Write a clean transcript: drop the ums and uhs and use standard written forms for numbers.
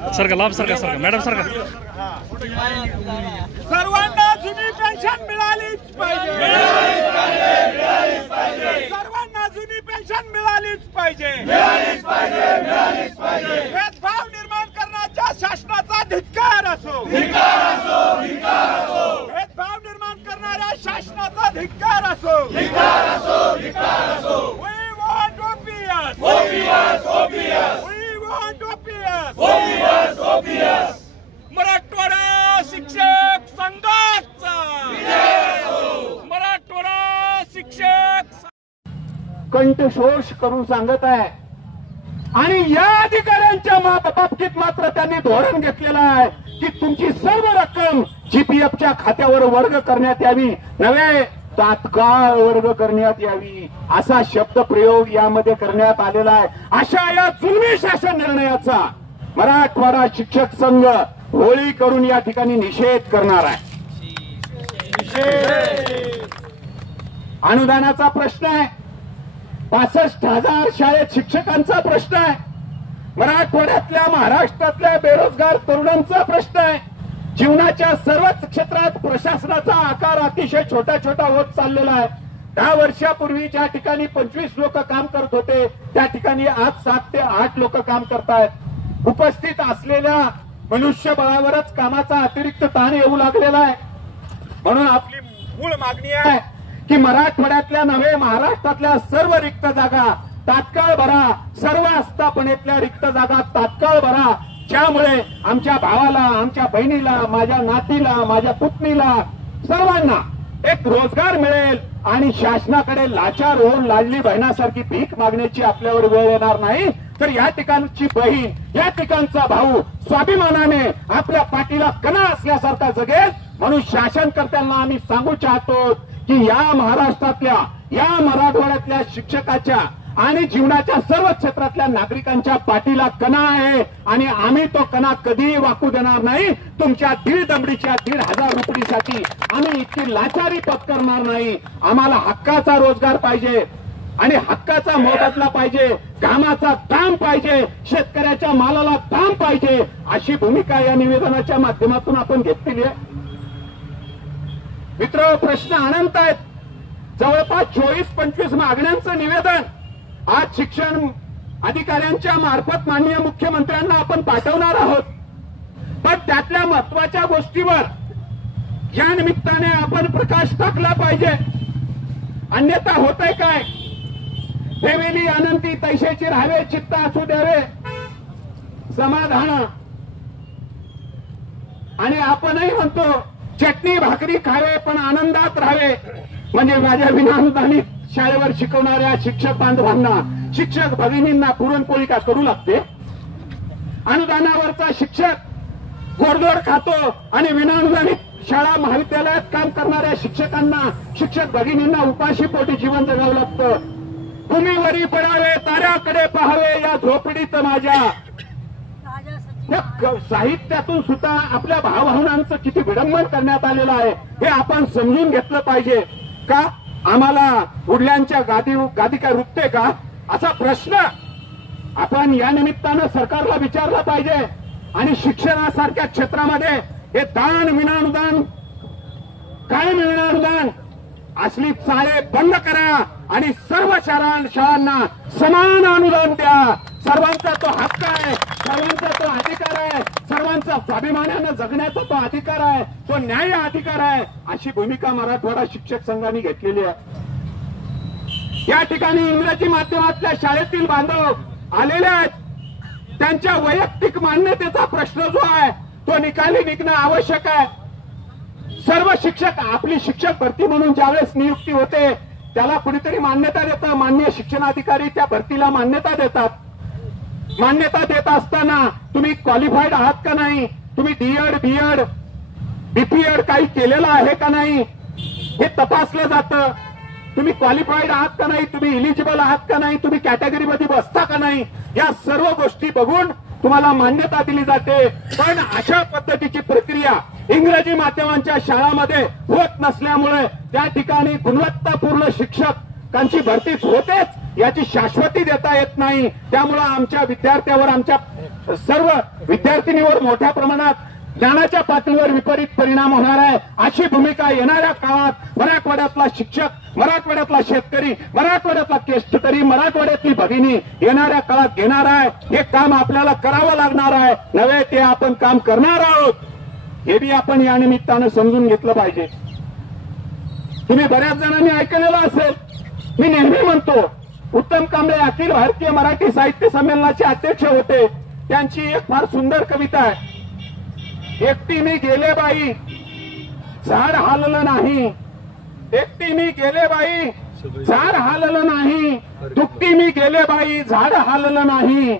सरका लाभ सरका मॅडम सरका सर्वांना जुनी पेन्शन मिळालीच पाहिजे सर्वांना जुनी पेन्शन मिळालीच पाहिजे भेदभाव निर्माण करण्याच्या शासनाचा धिक्कार असो भेदभाव निर्माण करणाऱ्या शासनाचा धिक्कार असो We want OPS. मराठवाडा शिक्षक संघाचा मराठवाडा शिक्षक कंठशोष करून सांगत आहे आणि या अधिकाऱ्यांच्या बाबतीत मात्र त्यांनी धोरण घेतलेलं आहे की तुमची सर्व रक्कम जीपीएफच्या खात्यावर वर्ग करण्यात यावी नव्हे तात्काळ वर्ग करण्यात यावी असा शब्द प्रयोग यामध्ये करण्यात आलेला आहे। अशा या जुलमी शासन निर्णयाचा मराठवाडा शिक्षक संघ होळी करून या ठिकाणी निषेध करणार आहे। अनुदानाचा प्रश्न आहे 65,000 शाळेत शिक्षकांचा प्रश्न आहे मराठवाड्यातल्या महाराष्ट्रातल्या बेरोजगार तरुणांचा प्रश्न आहे जीवनाच्या सर्वच क्षेत्रात प्रशासनाचा आकार अतिशय छोटा होत चाललेला आहे 10 वर्षापूर्वी ज्या ठिकाणी 25 लोक काम करत होते त्या ठिकाणी आज 7 ते 8 लोक काम करतायत उपस्थित असलेल्या मनुष्यबळावरच कामाचा अतिरिक्त ताण येऊ लागलेला आहे म्हणून आपली मूळ मागणी आहे की मराठवाड्यातल्या नव्हे महाराष्ट्रातल्या सर्व रिक्त जागा तात्काळ भरा सर्व आस्थापनेतल्या रिक्त जागा तात्काळ भरा ज्यामुळे आमच्या भावाला आमच्या बहिणीला माझ्या नातीला माझ्या पुतणीला सर्वांना एक रोजगार मिळेल आणि शासनाकडे लाचार होऊन लाडली बहिणासारखी भीक मागण्याची आपल्यावर वेळ येणार नाही तर या ठिकाणची बहीण या ठिकाणचा भाऊ स्वाभिमानाने आपल्या पाठीला कणा असल्यासारखा जगेल म्हणून शासनकर्त्यांना आम्ही सांगू चाहतो की या महाराष्ट्रातल्या या मराठवाड्यातल्या शिक्षकाच्या आणि जीवनाच्या सर्व क्षेत्रातल्या नागरिकांच्या पाठीला कणा आहे आणि आम्ही तो कणा कधीही वाकू देणार नाही तुमच्या दीड दमडीच्या 1,500 रुपयासाठी आम्ही इतकी लाचारी पत्करणार नाही आम्हाला हक्काचा रोजगार पाहिजे आणि हक्काचा मोबदला पाहिजे कामाचा दाम पाहिजे शेतकऱ्याच्या मालाला दाम पाहिजे अशी भूमिका या निवेदनाच्या माध्यमातून आपण घेतलेली आहे मित्र प्रश्न अनंत आहेत जवळपास 24-25 मागण्यांचं निवेदन आज शिक्षण अधिकाऱ्यांच्या मार्फत माननीय मुख्यमंत्र्यांना आपण पाठवणार आहोत पण त्यातल्या महत्वाच्या गोष्टीवर या निमित्ताने आपण प्रकाश टाकला पाहिजे अन्यथा होतंय काय ठेवेली अनंती तैसेची राहावे चित्त असू द्यावे समाधान आणि आपणही म्हणतो चटणी भाकरी खावे पण आनंदात राहावे म्हणजे माझ्या विनाअनुदानित शाळेवर शिकवणाऱ्या शिक्षक बांधवांना शिक्षक भगिनींना पुरणपोळी का करू लागते अनुदानावरचा शिक्षक गोडधोड खातो आणि विनाअनुदानित शाळा महाविद्यालयात काम करणाऱ्या शिक्षकांना शिक्षक भगिनींना उपाशी पोटी जीवन जगावं लागतं भूमीवरी पडावे ताऱ्याकडे पाहावे या झोपडीत माझ्या साहित्यातून सुद्धा आपल्या भावभावनांचं किती विडंबन करण्यात आलेलं आहे हे आपण समजून घेतलं पाहिजे का आम्हाला उडल्यांच्या गादी काय रुकते का असा प्रश्न आपण या निमित्तानं सरकारला विचारला पाहिजे आणि शिक्षणासारख्या क्षेत्रामध्ये हे दान विनाअनुदान काय मिळणार अनुदान असली चाळे बंद करा आणि सर्व शाळांना समान अनुदान द्या सर्वांचा तो हक्क आहे सर्वांचा तो अधिकार आहे सर्वांचा स्वाभिमानानं जगण्याचा तो अधिकार आहे तो न्याय अधिकार आहे अशी भूमिका मराठवाडा शिक्षक संघाने घेतलेली आहे या ठिकाणी इंग्रजी माध्यमातल्या शाळेतील बांधव आलेले आहेत त्यांच्या वैयक्तिक मान्यतेचा प्रश्न जो आहे तो निकाली निघणं आवश्यक आहे सर्व शिक्षक आपली शिक्षक भरती म्हणून ज्यावेळेस नियुक्ती होते त्याला कुणीतरी मान्यता देतं माननीय शिक्षणाधिकारी त्या भरतीला मान्यता देतात मान्यता देत असताना तुम्ही क्वालिफाईड आहात का नाही तुम्ही डीएड बीएड बीपीएड काही केलेलं आहे का नाही हे तपासलं जातं तुम्ही क्वालिफाईड आहात का नाही तुम्ही इलिजिबल आहात का नाही तुम्ही कॅटेगरीमध्ये बसता का नाही या सर्व गोष्टी बघून तुम्हाला मान्यता दिली जाते पण अशा पद्धतीची प्रक्रिया इंग्रजी माध्यमांच्या शाळांमध्ये होत नसल्यामुळे त्या ठिकाणी गुणवत्तापूर्ण शिक्षकांची भरती होतेच याची शाश्वती देता येत नाही त्यामुळे आमच्या विद्यार्थ्यावर आमच्या सर्व विद्यार्थिनीवर मोठ्या प्रमाणात ज्ञानाच्या पातळीवर विपरीत परिणाम होणार आहे, अशी भूमिका येणाऱ्या काळात मराठवाड्यातला शिक्षक, मराठवाड्यातला शेतकरी, मराठवाड्यातला कष्टकरी, मराठवाड्यातली भगिनी येणाऱ्या काळात घेणार आहे. हे काम आपल्याला करावं लागणार आहे, नव्हे ते आपण काम करणार आहोत, हे बी आपण या निमित्तानं समजून घेतलं पाहिजे. तुम्ही बऱ्याच जणांनी ऐकलेलं असेल, मी नेहमी म्हणतो, उत्तम कांबळे अखिल भारतीय मराठी साहित्य संमेलनाचे अध्यक्ष होते, त्यांची एक फार सुंदर कविता आहे. एकटी मी गेले बाई झाड हाललं नाही, एकटी मी गेले बाई झाड हाललं नाही, दुकटी मी गेले बाई झाड हाललं नाही,